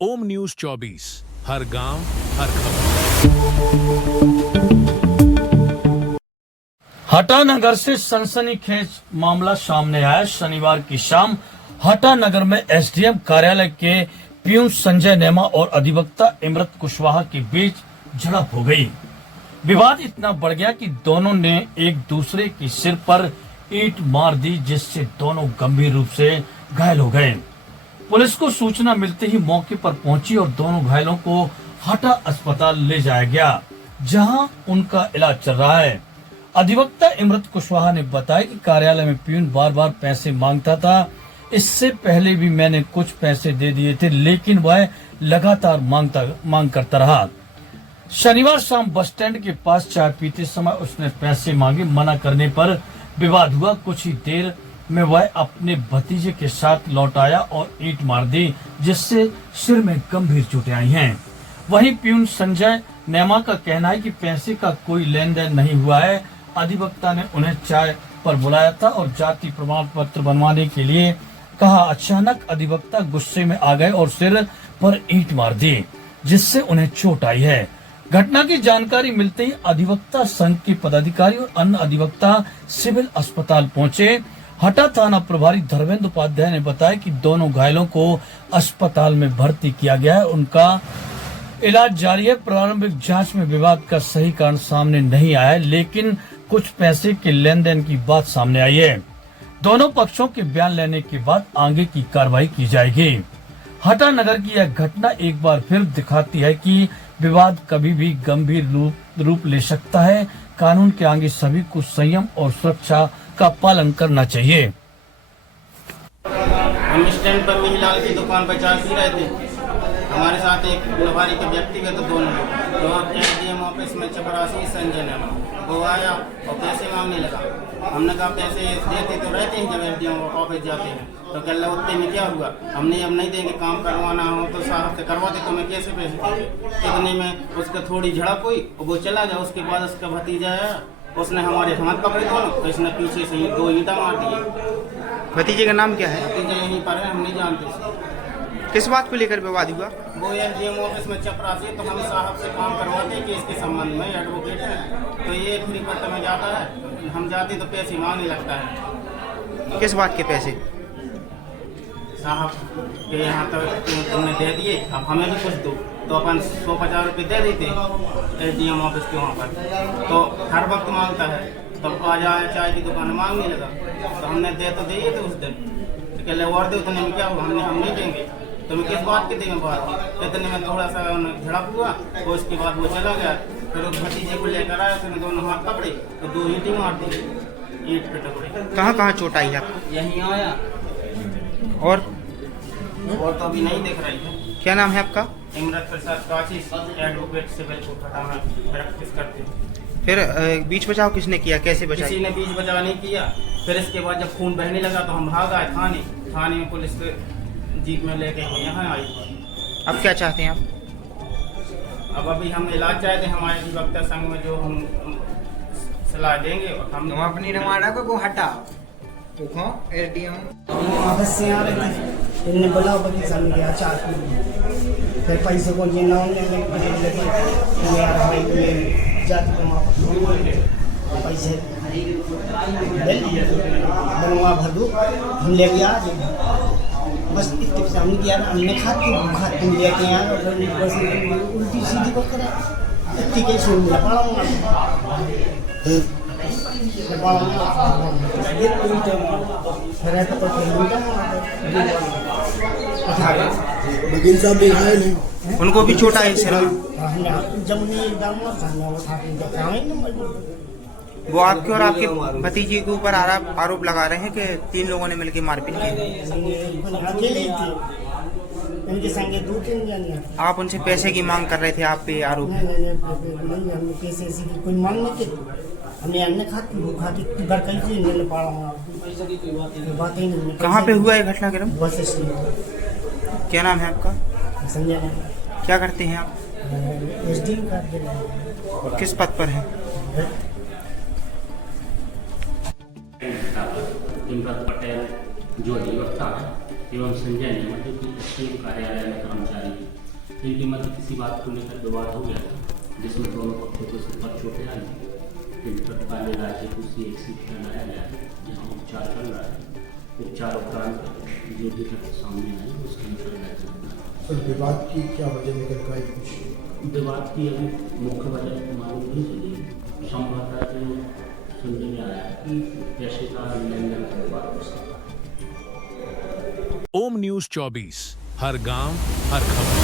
ओम news 24 हर गांव हर खबर। हटा नगर से सनसनीखेज मामला सामने आया। शनिवार की शाम हटा नगर में एसडीएम कार्यालय के पीयूष संजय नेमा और अधिवक्ता इमरत कुशवाहा के बीच झड़प हो गई। विवाद इतना बढ़ गया कि दोनों ने एक दूसरे के सिर पर ईंट मार दी, जिससे दोनों गंभीर रूप से घायल हो गए। पुलिस को सूचना मिलते ही मौके पर पहुंची और दोनों घायलों को हटा अस्पताल ले जाया गया, जहां उनका इलाज चल रहा है। अधिवक्ता इमरत कुशवाहा ने बताया कि कार्यालय में पीयूष बार बार पैसे मांगता था। इससे पहले भी मैंने कुछ पैसे दे दिए थे, लेकिन वह लगातार मांग करता रहा। शनिवार शाम बस स्टैंड के पास चाय पीते समय उसने पैसे मांगे। मना करने पर विवाद हुआ। कुछ ही देर में वह अपने भतीजे के साथ लौट आया और ईंट मार दी, जिससे सिर में गंभीर चोटें आई हैं। वहीं पीयूष संजय नेमा का कहना है कि पैसे का कोई लेन देन नहीं हुआ है। अधिवक्ता ने उन्हें चाय पर बुलाया था और जाति प्रमाण पत्र बनवाने के लिए कहा। अचानक अधिवक्ता गुस्से में आ गए और सिर पर ईंट मार दी, जिससे उन्हें चोट आई है। घटना की जानकारी मिलते ही अधिवक्ता संघ के पदाधिकारी और अन्य अधिवक्ता सिविल अस्पताल पहुंचे। हटा थाना प्रभारी धर्मेंद्र उपाध्याय ने बताया कि दोनों घायलों को अस्पताल में भर्ती किया गया है। उनका इलाज जारी है। प्रारंभिक जांच में विवाद का सही कारण सामने नहीं आया है, लेकिन कुछ पैसे के लेन देन की बात सामने आई है। दोनों पक्षों के बयान लेने के बाद आगे की कार्रवाई की जाएगी। हटा नगर की यह घटना एक बार फिर दिखाती है कि विवाद कभी भी गंभीर रूप ले सकता है। कानून के आगे सभी को संयम और सुरक्षा का पालन करना चाहिए। हम स्टैंड पर मिहिलाल की दुकान पर चाय पी रहे थे। हमारे साथ एक व्यापारी के व्यक्तिगत दोनों तो एसडीएम ऑफिस में चपरासी संजय नेमा वो आया और पैसे मांगने लगा। हमने कहा पैसे देते तो रहते हैं जब एसडीएम ऑफिस जाते हैं, तो कह रहा उतने में क्या हुआ, हमने अब नहीं देंगे, काम करवाना हो तो साहब से करवा दे, तो मैं कैसे पैसे देंगे। इतने में उसका थोड़ी झड़प हुई और वो चला गया। उसके बाद उसका भतीजा आया, उसने हमारे हाथ पकड़े दोनों, तो इसने पीछे से ही 2 ईंटा मार दिए। भतीजे का नाम क्या है? भतीजा यहीं पर है, हम नहीं जानते। किस बात को लेकर विवाद हुआ? वो एसडीएम ऑफिस में चपरासी, तो हम साहब से काम करवाते कि इसके संबंध में एडवोकेट है, तो ये फ्री पट्ट में जाता है। हम जाते तो पैसे मांगने लगता है। किस बात के पैसे? साहब के यहाँ तो तुमने दे दिए, अब हमें भी कुछ दो, तो अपन 150 रुपये दे देते एसडीएम ऑफिस के वहाँ पर। तो हर वक्त मांगता है, तब आ जाए चाय की दुकान मांगने लगा, तो हमने दे तो दिए थे उस दिन। तो कह रहे और दे, उतने में क्या हुआ, हम नहीं देंगे, तो मैं किस बात के देंगे बात। इतने में थोड़ा सा झड़प हुआ, तो उसके बाद वो चला गया। फिर उस भतीजे को लेकर आया, फिर दोनों हाथ पकड़े तो 2 ईंटें मार दी, ईंट पे टकरे। कहाँ कहाँ चोट आई आपको? यहीं आया और तो अभी नहीं देख रही है। क्या नाम है आपका? इमरत प्रसाद काशी, एडवोकेट सिविल को प्रैक्टिस करते हैं। फिर बीच बचाव किसने किया, कैसे बचाई? किसी ने बीच बचाव नहीं किया। फिर इसके बाद जब खून बहने लगा तो हम भाग आए थाने में पुलिस के जीप में लेके यहाँ आई। अब क्या चाहते हैं आप? अब अभी हम इलाज चाहते हैं, हमारे अधिवक्ता संघ में जो हम सलाह देंगे और हम अपनी रमाड़ा को हटा एसडीएम ऑफिस से आ रहे थे, इनने बोला वकील साहब ने दिया 4 किलो, फिर पैसे को ये ना यार भाई जाति पैसे बनवा भर दो, हम ले गया बस इतने पैसे हमने किया। हमने खाते तुम लेके आए और बस उल्टी सीधी बात करें इतनी के सुन पड़ा उनको भी चोट आई सिर में? वो आपके और आपके भतीजे के ऊपर आरोप लगा रहे हैं कि 3 लोगों ने मिलकर मारपीट की। इनके संगे 2-3 जन। आप उनसे पैसे की मांग कर रहे थे, आप पे आरोप है। नहीं हमने पैसे की कोई मांग नहीं की, हमने अन्य खाती बार कही थी, इन्होंने पढ़ा बात ही नहीं। कहाँ पे हुआ है घटनाक्रम? Bus stand. क्या नाम है आपका? संजय ने। क्या करते हैं आप? एसडीएम का। किस पद पर है? इमरत पटेल जो अधिवक्ता है एवं संजय नेमा जो कि एसडीएम कार्यालय में कर्मचारी हैं, इनके मध्य किसी बात को लेकर विवाद हो गया था, जिसमें दोनों पक्षों को सिर पर चोटें आई। इन तत्कालीन राज्य को CHC लाया गया है, जहाँ उपचार चल रहा है। उपचार उपरांत जो भी तथ्य सामने आए उसके अनुसार सर विवाद की क्या वजह निकल कर आई कुछ? विवाद की अभी मुख्य वजह मालूम नहीं चली। संभवतः जो सुनने में आया कि पैसे का लेन देन का विवाद हो सकता है। ओम न्यूज 24, हर गांव हर खबर।